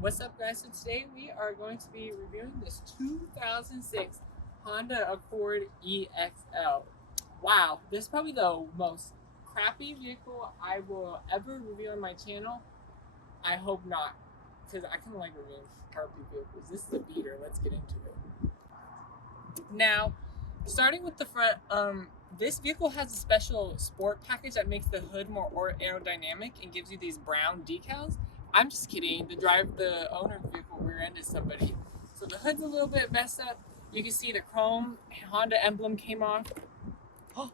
What's up, guys? So today we are going to be reviewing this 2006 Honda Accord EXL. Wow, this is probably the most crappy vehicle I will ever review on my channel. I hope not, because I kind of like reviewing crappy vehicles. This is a beater. Let's get into it. Now, starting with the front, this vehicle has a special sport package that makes the hood more aerodynamic and gives you these brown decals. I'm just kidding. The owner of the vehicle rear-ended somebody. So the hood's a little bit messed up. You can see the chrome Honda emblem came off. Oh.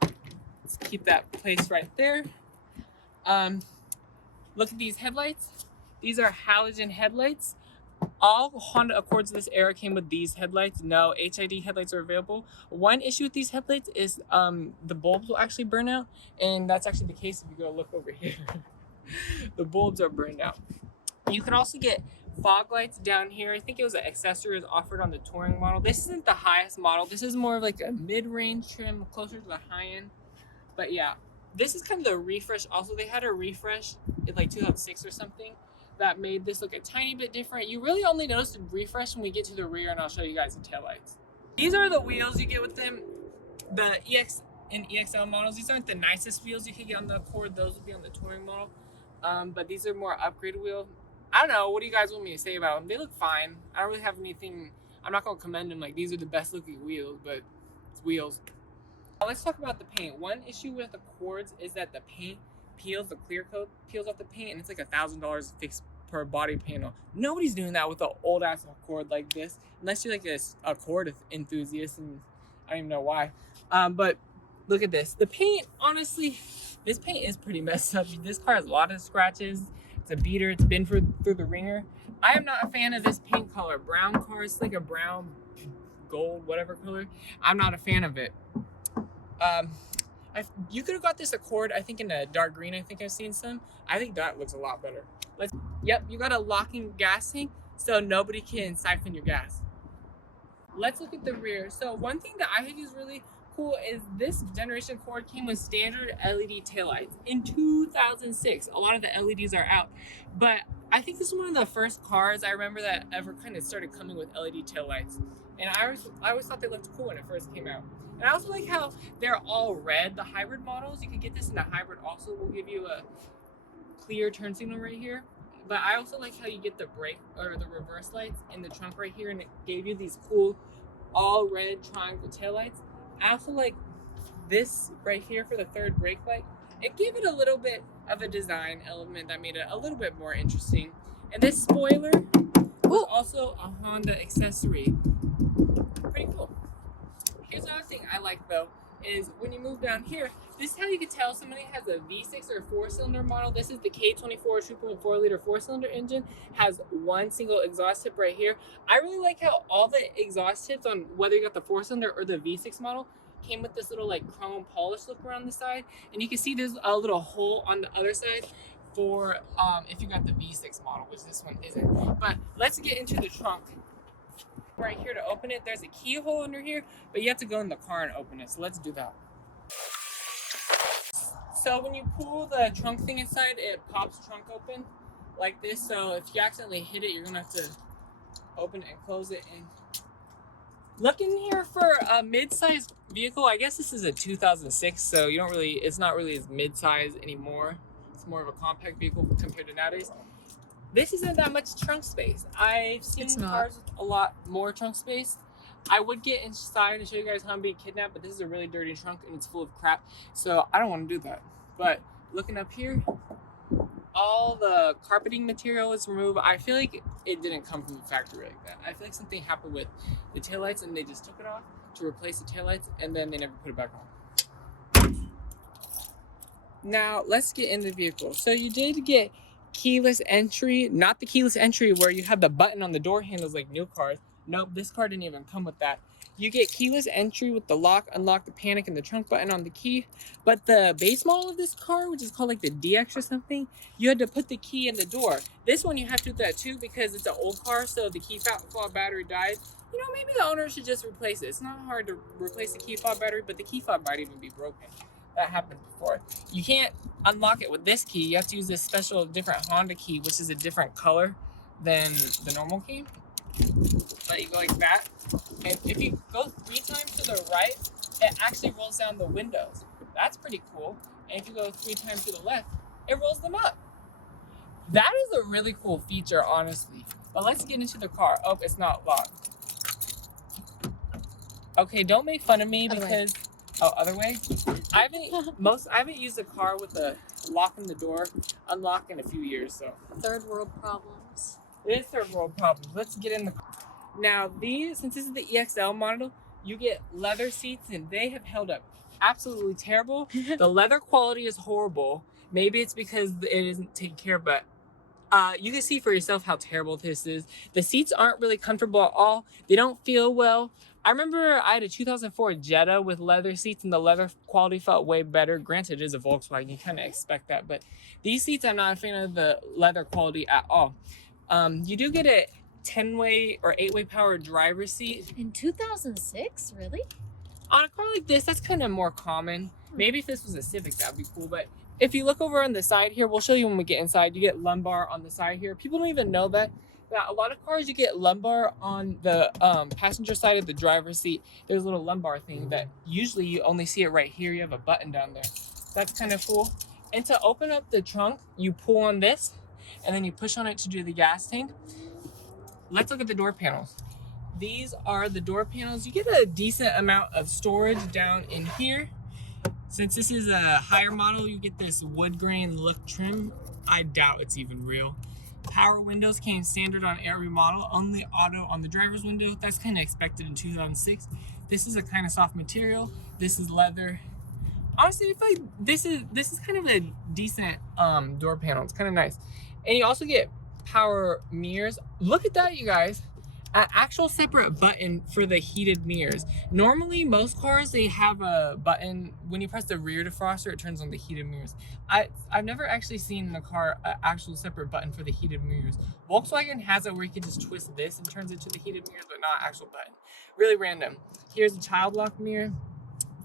Let's keep that placed right there. Look at these headlights. These are halogen headlights. All Honda Accords of this era came with these headlights. No HID headlights are available. One issue with these headlights is the bulbs will actually burn out, and that's actually the case if you go look over here. The bulbs are burned out. You can also get fog lights down here. I think it was an accessory was offered on the touring model. This isn't the highest model. This is more of like a mid-range trim, closer to the high end. But yeah, this is kind of the refresh. Also, they had a refresh in like 2006 or something that made this look a tiny bit different. You really only notice the refresh when we get to the rear, and I'll show you guys the taillights. These are the wheels you get with them. The EX and EXL models, these aren't the nicest wheels you can get on the Accord. Those would be on the touring model. But these are more upgraded wheels. I don't know, what do you guys want me to say about them? They look fine. I don't really have anything, I'm not gonna commend them like these are the best looking wheels, but it's wheels. Now let's talk about the paint. One issue with the Accords is that the paint peels, the clear coat peels off the paint, and it's like $1,000 fixed per body panel. Nobody's doing that with an old ass Accord like this, unless you're like a Accord enthusiast, and I don't even know why. But look at this. The paint, honestly, this paint is pretty messed up. This car has a lot of scratches. It's a beater. It's been through the ringer. I am not a fan of this paint color. Brown car, it's like a brown, gold, whatever color. I'm not a fan of it. You could have got this Accord, I think in a dark green. I think I've seen some. I think that looks a lot better. Yep, you got a locking gas tank, so nobody can siphon your gas. Let's look at the rear. So one thing that I think is really cool is this generation Accord came with standard LED taillights in 2006. A lot of the LEDs are out, but I think this is one of the first cars I remember that ever kind of started coming with LED taillights, and I always thought they looked cool when it first came out. And I also like how they're all red. The hybrid models, you can get this in a hybrid also, will give you a clear turn signal right here. But I also like how you get the brake or the reverse lights in the trunk right here, and it gave you these cool all red triangle taillights. I also like this right here for the third brake light. It gave it a little bit of a design element that made it a little bit more interesting. And this spoiler was also a Honda accessory. Pretty cool. Here's another thing I like though, is when you move down here, this is how you can tell somebody has a V6 or 4-cylinder model. This is the K24 2.4 liter 4-cylinder engine, has one single exhaust tip right here. I really like how all the exhaust tips on whether you got the 4-cylinder or the V6 model came with this little like chrome polish look around the side. And you can see there's a little hole on the other side for if you got the V6 model, which this one isn't. But let's get into the trunk. Right here to open it, there's a keyhole under here, but you have to go in the car and open it. So let's do that. So when you pull the trunk thing inside, it pops the trunk open like this. So if you accidentally hit it, you're gonna have to open it and close it. And look in here for a mid-sized vehicle. I guess this is a 2006, so it's not really as mid-size anymore. It's more of a compact vehicle compared to nowadays. This isn't that much trunk space. I've seen cars with a lot more trunk space. I would get inside and show you guys how I'm being kidnapped, but this is a really dirty trunk and it's full of crap, so I don't want to do that. But looking up here, all the carpeting material is removed. I feel like it didn't come from the factory like that. I feel like something happened with the taillights and they just took it off to replace the taillights, and then they never put it back on. Now let's get in the vehicle. So you did get keyless entry, not the keyless entry where you have the button on the door handles like new cars. Nope, this car didn't even come with that. You get keyless entry with the lock, unlock, the panic, and the trunk button on the key. But the base model of this car, which is called like the DX or something, you had to put the key in the door. This one you have to do that too because it's an old car, so the key fob battery died. You know, maybe the owner should just replace it. It's not hard to replace the key fob battery, but the key fob might even be broken. That happened before. You can't unlock it with this key. You have to use this special different Honda key, which is a different color than the normal key. But you go like that. And if you go 3 times to the right, it actually rolls down the windows. That's pretty cool. And if you go 3 times to the left, it rolls them up. That is a really cool feature, honestly. But let's get into the car. Oh, it's not locked. Okay, don't make fun of me because... Other way? I haven't used a car with a lock in the door, unlock in a few years, so. Third world problems. It is third world problems. Let's get in the car. Now, since this is the EXL model, you get leather seats, and they have held up absolutely terrible. The leather quality is horrible. Maybe it's because it isn't taken care of, but you can see for yourself how terrible this is. The seats aren't really comfortable at all. They don't feel well. I remember I had a 2004 Jetta with leather seats, and the leather quality felt way better. Granted, it is a Volkswagen. You kind of expect that, but these seats, I'm not a fan of the leather quality at all. You do get a 10-way or 8-way power driver's seat. In 2006? Really? On a car like this, that's kind of more common. Maybe if this was a Civic, that'd be cool. But if you look over on the side here, we'll show you when we get inside. You get lumbar on the side here. People don't even know that. Now, a lot of cars, you get lumbar on the passenger side of the driver's seat. There's a little lumbar thing that usually you only see it right here. You have a button down there. That's kind of cool. And to open up the trunk, you pull on this, and then you push on it to do the gas tank. Let's look at the door panels. These are the door panels. You get a decent amount of storage down in here. Since this is a higher model, you get this wood grain look trim. I doubt it's even real. Power windows came standard on every model, only auto on the driver's window. That's kind of expected in 2006. This is a kind of soft material. This is leather. Honestly, I feel like this is kind of a decent door panel. It's kind of nice. And you also get power mirrors. Look at that, you guys. An actual separate button for the heated mirrors. Normally, most cars, they have a button. When you press the rear defroster, it turns on the heated mirrors. I've never actually seen in a car an actual separate button for the heated mirrors. Volkswagen has it where you can just twist this and turns it to the heated mirrors, but not actual button. Really random. Here's a child lock mirror.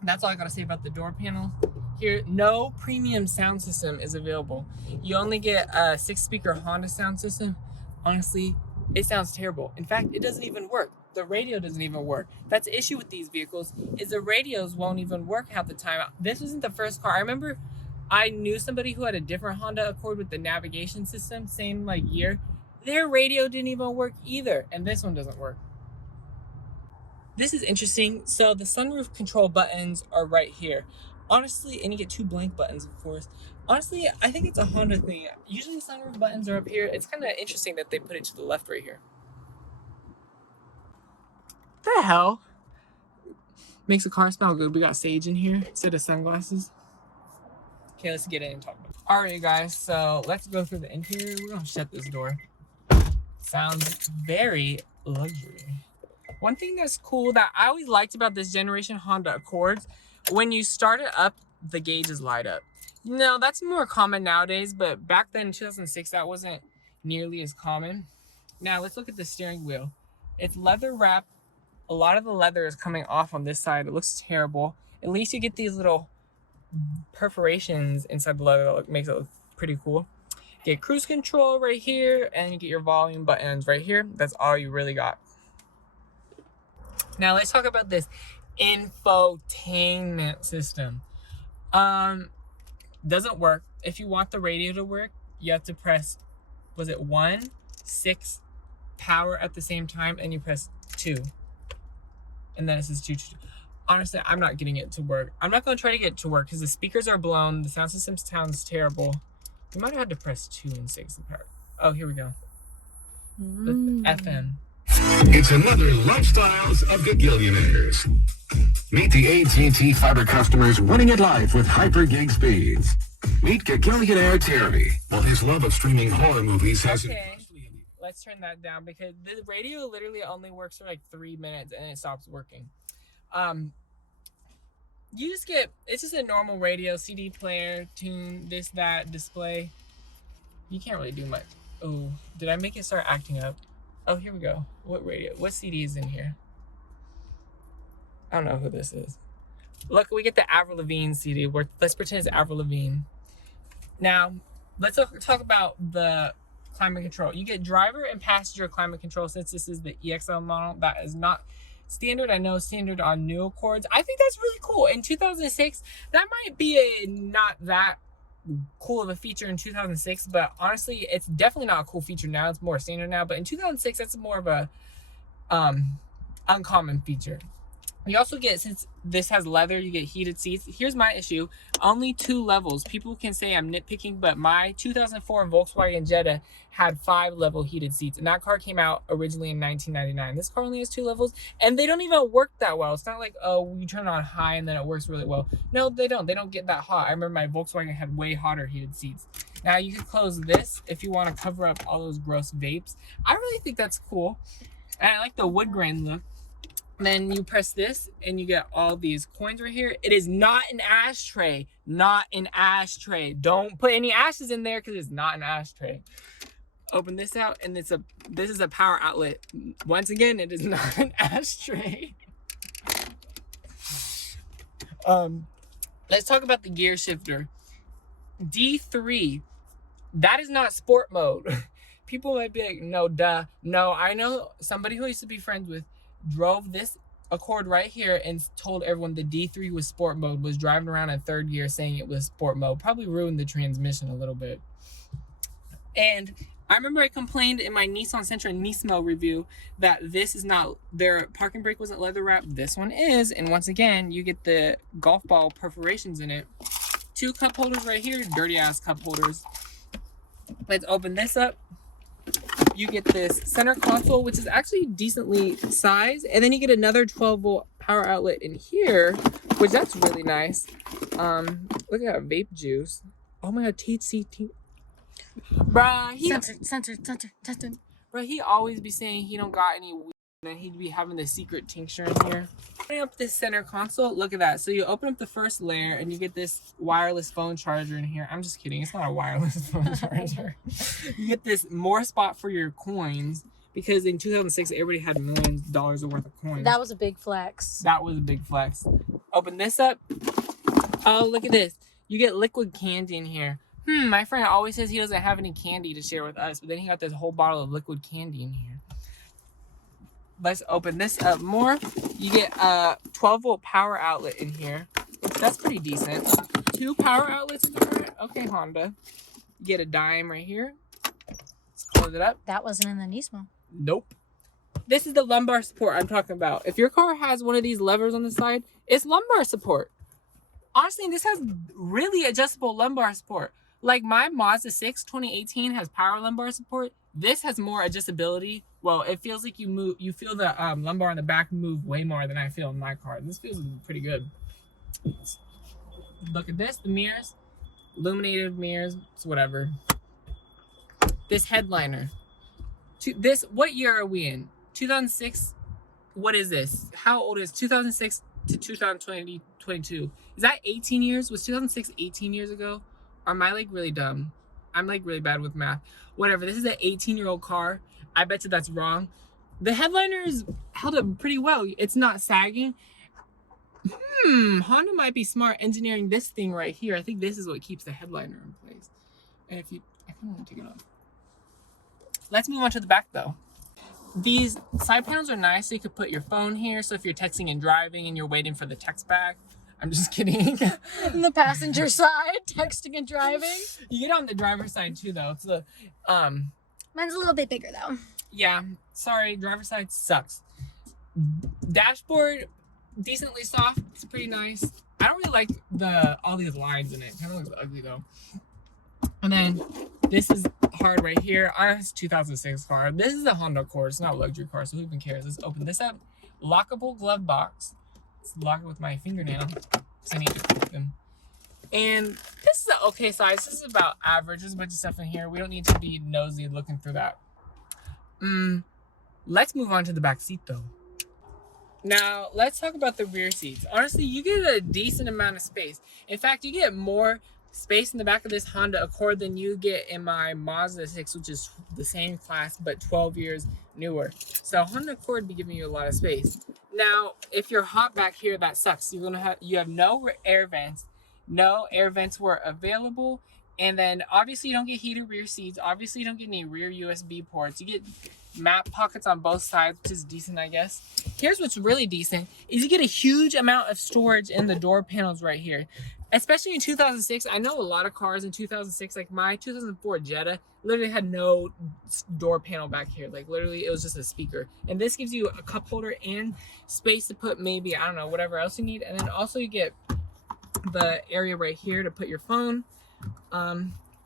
That's all I gotta say about the door panel. Here, no premium sound system is available. You only get a 6-speaker Honda sound system. Honestly, it sounds terrible. In fact, it doesn't even work. The radio doesn't even work. That's the issue with these vehicles, is the radios won't even work half the time. This wasn't the first car. I remember I knew somebody who had a different Honda Accord with the navigation system, same like year. Their radio didn't even work either, and this one doesn't work. This is interesting. So the sunroof control buttons are right here. Honestly, and you get 2 blank buttons, of course. Honestly, I think it's a Honda thing. Usually sunroof buttons are up here. It's kind of interesting that they put it to the left right here. What the hell? Makes the car smell good. We got sage in here instead of sunglasses. Okay, let's get in and talk about it. Alright, guys, so let's go through the interior. We're gonna shut this door. Sounds very luxury. One thing that's cool that I always liked about this generation Honda Accords, when you start it up, the gauges light up. No, that's more common nowadays, but back then in 2006, that wasn't nearly as common. Now, let's look at the steering wheel. It's leather wrapped. A lot of the leather is coming off on this side. It looks terrible. At least you get these little perforations inside the leather that makes it look pretty cool. You get cruise control right here, and you get your volume buttons right here. That's all you really got. Now, let's talk about this infotainment system. Doesn't work. If you want the radio to work, you have to press, was it 1, 6 power at the same time, and you press 2. And then it says 2. Honestly, I'm not getting it to work. I'm not going to try to get it to work because the speakers are blown. The sound system sounds terrible. We might have had to press 2 and 6 power. Oh, here we go. The FM. It's another Lifestyles of Gigillionaires. Meet the AT&T fiber customers winning at life with hyper gig speeds. Meet Gigillionaire Terry. Well, his love of streaming horror movies has... Okay, let's turn that down because the radio literally only works for like 3 minutes and it stops working. You just get, it's just a normal radio, CD player, tune, this, that, display. You can't really do much. Oh, did I make it start acting up? Oh, here we go. What radio? What CD is in here? I don't know who this is. Look, we get the Avril Lavigne CD. Let's pretend it's Avril Lavigne. Now, let's talk about the climate control. You get driver and passenger climate control since this is the EXL model. That is not standard. I know standard on new Accords. I think that's really cool. In 2006, that might be a not that cool of a feature in 2006, but honestly, it's definitely not a cool feature now. It's more standard now. But in 2006, that's more of a uncommon feature. You also get, since this has leather, you get heated seats. Here's my issue. Only 2 levels. People can say I'm nitpicking, but my 2004 Volkswagen Jetta had 5-level heated seats. And that car came out originally in 1999. This car only has 2 levels, and they don't even work that well. It's not like, oh, you turn it on high and then it works really well. No, they don't. They don't get that hot. I remember my Volkswagen had way hotter heated seats. Now, you can close this if you want to cover up all those gross vapes. I really think that's cool. And I like the wood grain look. Then you press this and you get all these coins right here. It is not an ashtray. Not an ashtray. Don't put any ashes in there because it's not an ashtray. Open this out and this is a power outlet. Once again, it is not an ashtray. Let's talk about the gear shifter. D3. That is not sport mode. People might be like, no, duh. No, I know somebody who I used to be friends with drove this Accord right here and told everyone the D3 was sport mode, was driving around in 3rd gear saying it was sport mode. Probably ruined the transmission a little bit. And I remember I complained in my Nissan Sentra Nismo review that this is not, their parking brake wasn't leather wrapped. This one is. And once again, you get the golf ball perforations in it. 2 cup holders right here, dirty ass cup holders. Let's open this up. You get this center console, which is actually decently sized. And then you get another 12-volt power outlet in here, which that's really nice. Look at that vape juice. Oh my god, THC. Bruh, Center. Bruh, he always be saying he don't got any weed, and then he'd be having the secret tincture in here. Opening up this center console, look at that. So you open up the first layer and you get this wireless phone charger in here. I'm just kidding, it's not a wireless phone charger. You get this more spot for your coins, because in 2006 everybody had millions of dollars worth of coins. That was a big flex. That was a big flex. Open this up. Oh, look at this. You get liquid candy in here. My friend always says he doesn't have any candy to share with us, but then he got this whole bottle of liquid candy in here. Let's open this up more. You get a 12-volt power outlet in here. That's pretty decent. 2 power outlets in there. Okay, Honda. You get a dime right here. Let's close it up. That wasn't in the Nismo. Nope. This is the lumbar support I'm talking about. If your car has one of these levers on the side, it's lumbar support. Honestly, this has really adjustable lumbar support. Like my Mazda 6 2018 has power lumbar support. This has more adjustability. Well, it feels like you feel the lumbar on the back move way more than I feel in my car. This feels pretty good. Look at this, the mirrors, illuminated mirrors, it's whatever. This headliner. What year are we in? 2006. What is this? How old is 2006 to 2022? Is that 18 years? Was 2006 18 years ago? Or am I like really dumb? I'm like really bad with math. Whatever, this is an 18-year-old car. I bet you that's wrong. The headliner is held up pretty well. It's not sagging. Honda might be smart engineering this thing right here. I think this is what keeps the headliner in place. And if you, I kind of want to take it off. Let's move on to the back though. These side panels are nice, so you could put your phone here. So if you're texting and driving and you're waiting for the text back, I'm just kidding. On the passenger side, texting and driving. You get on the driver's side too, though. It's the Mine's a little bit bigger though. yeah. Sorry, driver's side sucks. Dashboard, decently soft. It's pretty nice. I don't really like all these lines in it. Kind of looks ugly though. And then this is hard right here. It's a 2006 car. This is a Honda Accord. It's not a luxury car, so who even cares? Let's open this up. Lockable glove box. Lock it with my fingernail because I need to click them. And this is an okay size. This is about average. There's a bunch of stuff in here. We don't need to be nosy looking through that. Let's move on to the back seat though. Now let's talk about the rear seats. Honestly, you get a decent amount of space. In fact, you get more space in the back of this Honda Accord than you get in my Mazda 6, which is the same class but 12 years newer. So Honda Accord be giving you a lot of space. Now, if you're hot back here, that sucks. You have no air vents. No air vents were available. And then obviously you don't get heated rear seats. Obviously you don't get any rear USB ports. You get map pockets on both sides, which is decent, I guess. Here's what's really decent is you get a huge amount of storage in the door panels right here. Especially in 2006, I know a lot of cars in 2006, like my 2004 Jetta, literally had no door panel back here. Like literally, it was just a speaker. And this gives you a cup holder and space to put maybe, I don't know, whatever else you need. And then also you get the area right here to put your phone.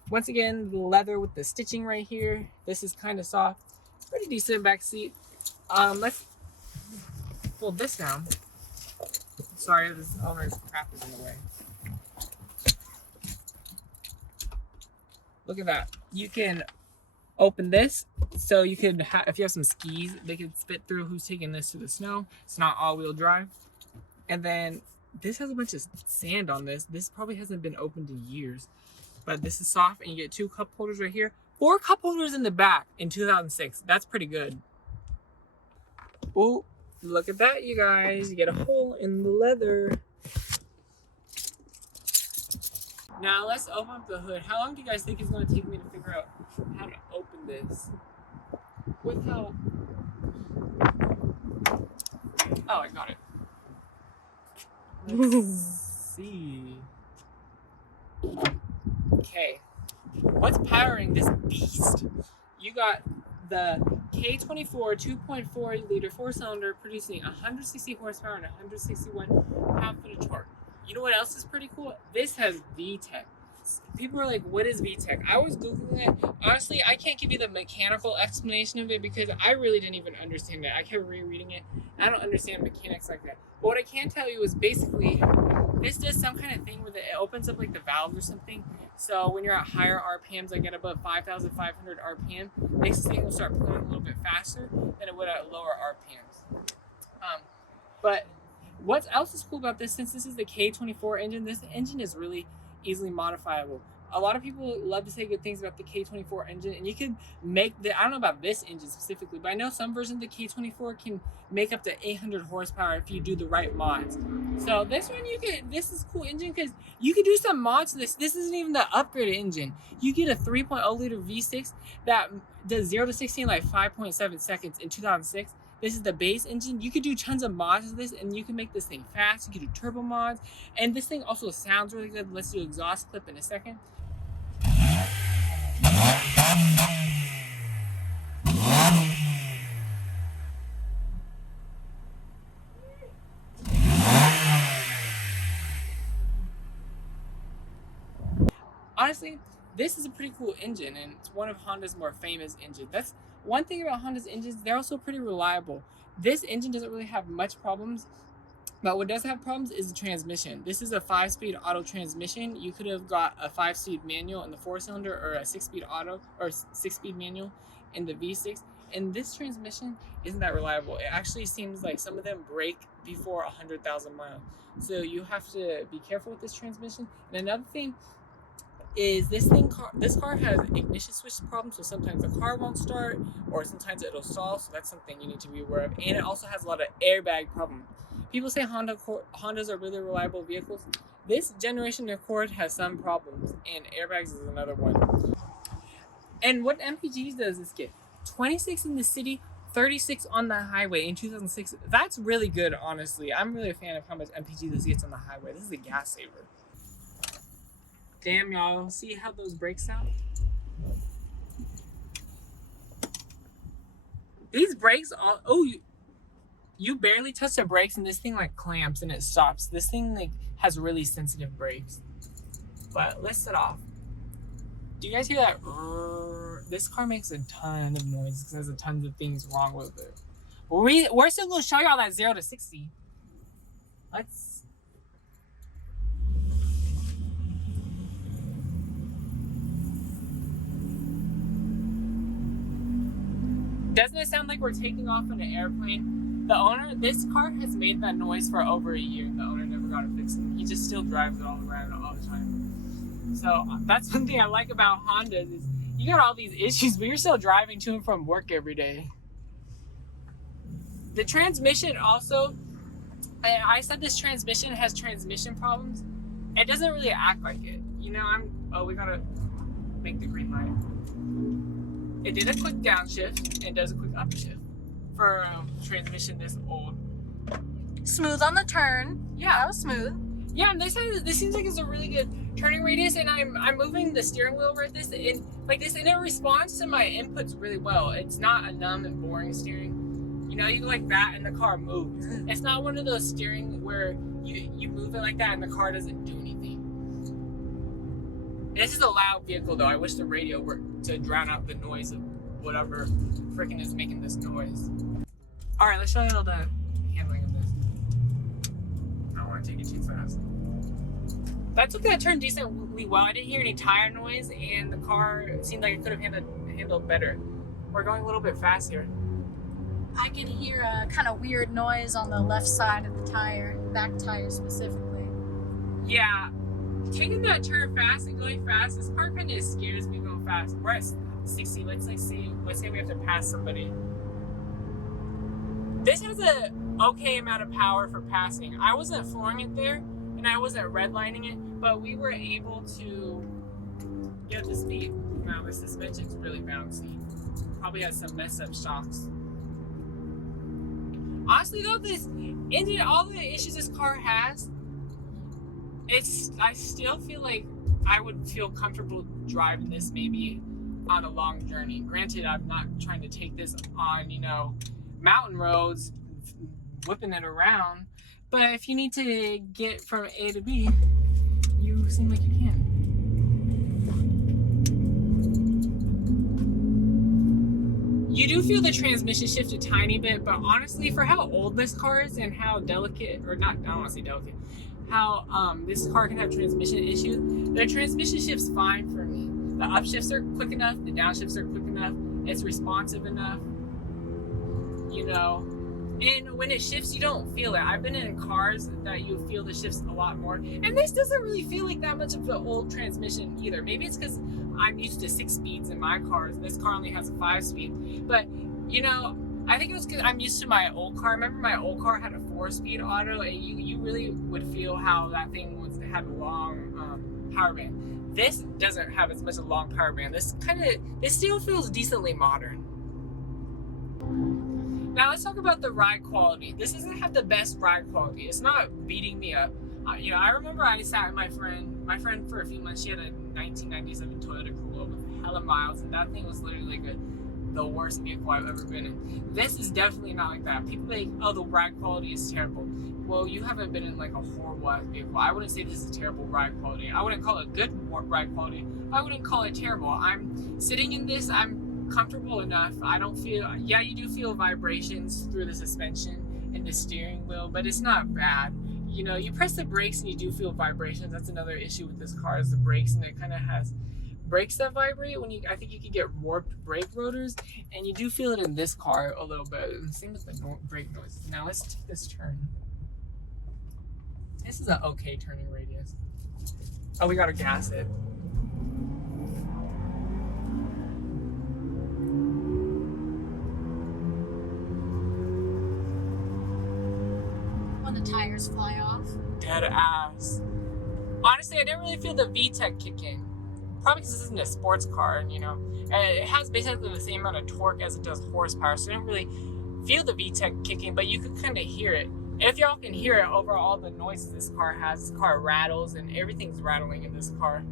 Once again, the leather with the stitching right here. This is kind of soft. Pretty decent back seat. Let's fold this down. Sorry, this owner's crap is in the way. Look at that. You can open this, so you can, if you have some skis, they can spit through who's taking this to the snow. It's not all-wheel drive. And then this has a bunch of sand on this. This probably hasn't been opened in years. But this is soft, and you get 2 cup holders right here. 4 cup holders in the back in 2006. That's pretty good. Oh, look at that, you guys. You get a hole in the leather. Now, let's open up the hood. How long do you guys think it's going to take me to figure out how to open this? With help. Oh, I got it. Let's see. Okay, what's powering this beast? You got the K24 2.4 liter 4-cylinder producing 160 horsepower and 161 pound-foot of torque. You know what else is pretty cool? This has VTEC. People are like, what is VTEC? I was Googling it. Honestly, I can't give you the mechanical explanation of it because I really didn't even understand it. I kept rereading it. I don't understand mechanics like that. But what I can tell you is basically, this does some kind of thing where it opens up like the valves or something. So when you're at higher RPMs, like at above 5,500 RPM, makes this thing will start pulling a little bit faster than it would at lower RPMs. But what else is cool about this, since this is the K24 engine, this engine is really easily modifiable. A lot of people love to say good things about the K24 engine, and you can make the, I don't know about this engine specifically, but I know some versions of the K24 can make up to 800 horsepower if you do the right mods. So this one, this is a cool engine because you can do some mods to this. This isn't even the upgraded engine. You get a 3.0 liter V6 that does 0 to 60 in like 5.7 seconds in 2006. This is the base engine. You could do tons of mods to this, and you can make this thing fast. You can do turbo mods, and this thing also sounds really good. Let's do exhaust clip in a second. Honestly, this is a pretty cool engine, and it's one of Honda's more famous engines. That's one thing about Honda's engines, they're also pretty reliable. This engine doesn't really have much problems, but what does have problems is the transmission. This is a 5-speed auto transmission. You could have got a 5-speed manual in the 4-cylinder or a 6-speed auto or 6-speed manual in the V6. And this transmission isn't that reliable. It actually seems like some of them break before 100,000 miles. So you have to be careful with this transmission. And another thing is this car has ignition switch problems, so sometimes the car won't start or sometimes it'll stall, so that's something you need to be aware of. And it also has a lot of airbag problems. People say Hondas are really reliable vehicles. This generation Accord has some problems, and airbags is another one. And what MPGs does this get? 26 in the city, 36 on the highway in 2006. That's really good, honestly. I'm really a fan of how much MPG this gets on the highway. This is a gas saver. Damn, y'all. See how those brakes sound? These brakes, you barely touch the brakes and this thing like clamps and it stops. This thing like has really sensitive brakes. But let's set off. Do you guys hear that? This car makes a ton of noise because there's a ton of things wrong with it. We're still going to show y'all that 0 to 60. Let's... Doesn't it sound like we're taking off in an airplane? The owner, this car has made that noise for over a year. The owner never got it fixed. He just still drives it all around all the time. So that's one thing I like about Hondas is you got all these issues, but you're still driving to and from work every day. The transmission also, I said this transmission has transmission problems. It doesn't really act like it. You know, we gotta make the green light. It did a quick downshift and it does a quick upshift for a transmission this old. Smooth on the turn. Yeah. That was smooth. Yeah, and this seems like it's a really good turning radius, and I'm moving the steering wheel right this and it responds to my inputs really well. It's not a numb and boring steering. You know, you go like that and the car moves. It's not one of those steering where you move it like that and the car doesn't do anything. This is a loud vehicle though. I wish the radio worked to drown out the noise of whatever freaking is making this noise. Alright, let's show you all the handling of this. I don't want to take it too fast. That took that turn decently well. I didn't hear any tire noise, and the car seemed like it could have handled better. We're going a little bit fast here. I could hear a kind of weird noise on the left side of the tire, back tire specifically. Yeah, taking that turn fast and going fast, this car kind of scares me going fast. We're at 60. Let's say we have to pass somebody. This has a okay amount of power for passing. I wasn't flooring it there, and I wasn't redlining it, but we were able to get the speed. Now the suspension's really bouncy. Probably has some messed up shocks. Honestly though, this engine, all the issues this car has, I still feel like I would feel comfortable driving this maybe on a long journey. Granted, I'm not trying to take this on, you know, mountain roads, whipping it around, but if you need to get from A to B, you seem like you can. You do feel the transmission shift a tiny bit, but honestly, for how old this car is and how delicate, or not, I don't want to say delicate, how this car can have transmission issues, the transmission shift's fine for me. The upshifts are quick enough, the downshifts are quick enough, it's responsive enough, you know, and when it shifts, you don't feel it. I've been in cars that you feel the shifts a lot more, and this doesn't really feel like that much of an old transmission either. Maybe it's because I'm used to 6 speeds in my cars. This car only has a 5-speed, but you know, I think it was because I'm used to my old car. Remember, my old car had a 4-speed auto, and you really would feel how that thing had a long power band. This doesn't have as much a long power band. This still feels decently modern. Now let's talk about the ride quality. This doesn't have the best ride quality. It's not beating me up. You know, I remember I sat with my friend for a few months. She had a 1997 Toyota Corolla with hella miles, and that thing was literally like the worst vehicle I've ever been in. This is definitely not like that. People think, oh, the ride quality is terrible. Well, you haven't been in like a horrible vehicle. I wouldn't say this is terrible ride quality. I wouldn't call it good ride quality. I wouldn't call it terrible. I'm sitting in this, I'm comfortable enough. I don't feel, yeah, you do feel vibrations through the suspension and the steering wheel, but it's not bad. You know, you press the brakes and you do feel vibrations. That's another issue with this car, is the brakes, and it kind of has brakes that vibrate when I think you could get warped brake rotors, and you do feel it in this car a little bit. And same with the brake noise. Now let's take this turn. This is an okay turning radius. Oh, we gotta gas it. When the tires fly off. Dead ass. Honestly, I didn't really feel the VTEC kick in. Probably because this isn't a sports car, and you know, it has basically the same amount of torque as it does horsepower, so I didn't really feel the VTEC kicking, but you could kind of hear it. And if y'all can hear it over all the noises this car has, this car rattles, and everything's rattling in this car.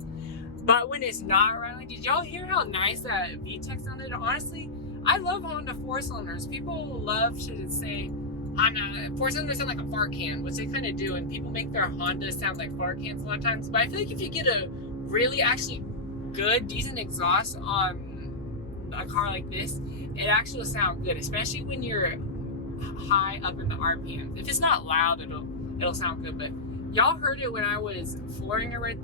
But when it's not rattling, did y'all hear how nice that VTEC sounded? Honestly, I love Honda 4-cylinders. People love to say, 4-cylinders sound like a fart can, which they kind of do, and people make their Honda sound like fart cans a lot of times. But I feel like if you get a really actually good, decent exhaust on a car like this, it actually will sound good, especially when you're high up in the RPMs. If it's not loud, it'll sound good, but y'all heard it when I was flooring it right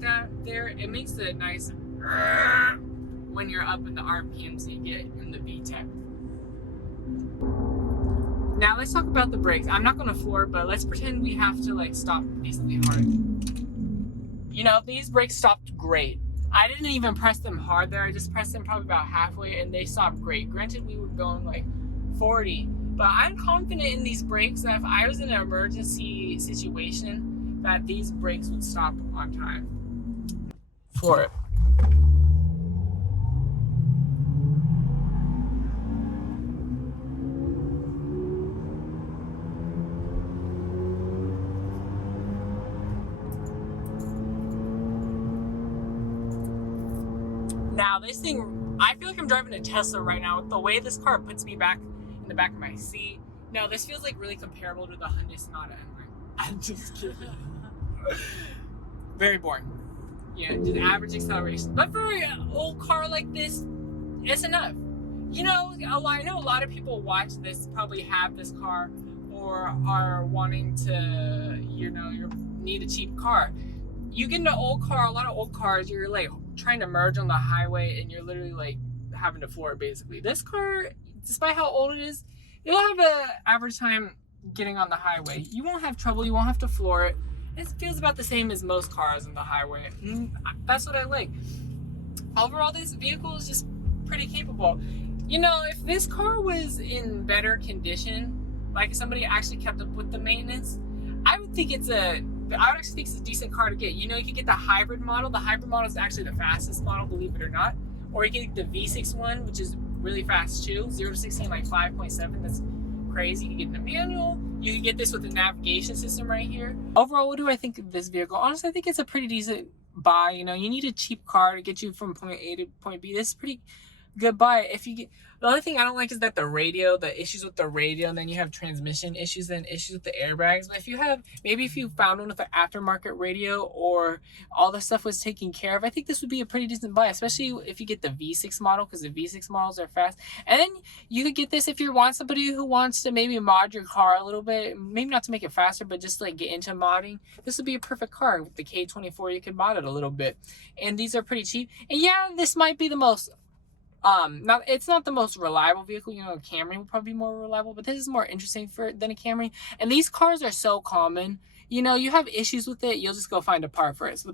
there. It makes a nice when you're up in the RPMs you get in the VTEC. Now let's talk about the brakes. I'm not gonna floor, but let's pretend we have to like stop decently hard. You know, these brakes stopped great. I didn't even press them hard there. I just pressed them probably about halfway, and they stopped great. Granted, we were going like 40, But I'm confident in these brakes that if I was in an emergency situation, that these brakes would stop on time for it. Now this thing, I feel like I'm driving a Tesla right now with the way this car puts me back in the back of my seat. No, this feels like really comparable to the Hyundai Sonata. I'm just kidding. Very boring. Yeah, just average acceleration. But for an old car like this, it's enough. You know, I know a lot of people watch this, probably have this car, or are wanting to, you know, you need a cheap car. You get an old car, a lot of old cars, you're like trying to merge on the highway and you're literally like having to floor it basically. This car, despite how old it is, it'll have an average time getting on the highway. You won't have trouble, you won't have to floor it. It feels about the same as most cars on the highway. That's what I like. Overall, this vehicle is just pretty capable. You know, if this car was in better condition, like if somebody actually kept up with the maintenance, I would actually think it's a decent car to get. You know, you could get the hybrid model. The hybrid model is actually the fastest model, believe it or not. Or you can get the V6 one, which is really fast too. 0 to 60 in like 5.7. That's crazy. You can get in a manual. You can get this with the navigation system right here. Overall, what do I think of this vehicle? Honestly, I think it's a pretty decent buy. You know, you need a cheap car to get you from point A to point B. This is pretty good buy. If you get, the only thing I don't like is that the issues with the radio, and then you have transmission issues and issues with the airbags. But if you found one with an aftermarket radio, or all the stuff was taken care of, I think this would be a pretty decent buy, especially if you get the V6 model, because the V6 models are fast. And then you could get this if you want somebody who wants to maybe mod your car a little bit, maybe not to make it faster, but just like get into modding. This would be a perfect car. With the K24, you could mod it a little bit. And these are pretty cheap. And yeah, this might be the most it's not the most reliable vehicle. You know, a Camry will probably be more reliable, but this is more interesting than a Camry. And these cars are so common. You know, you have issues with it, you'll just go find a part for it. So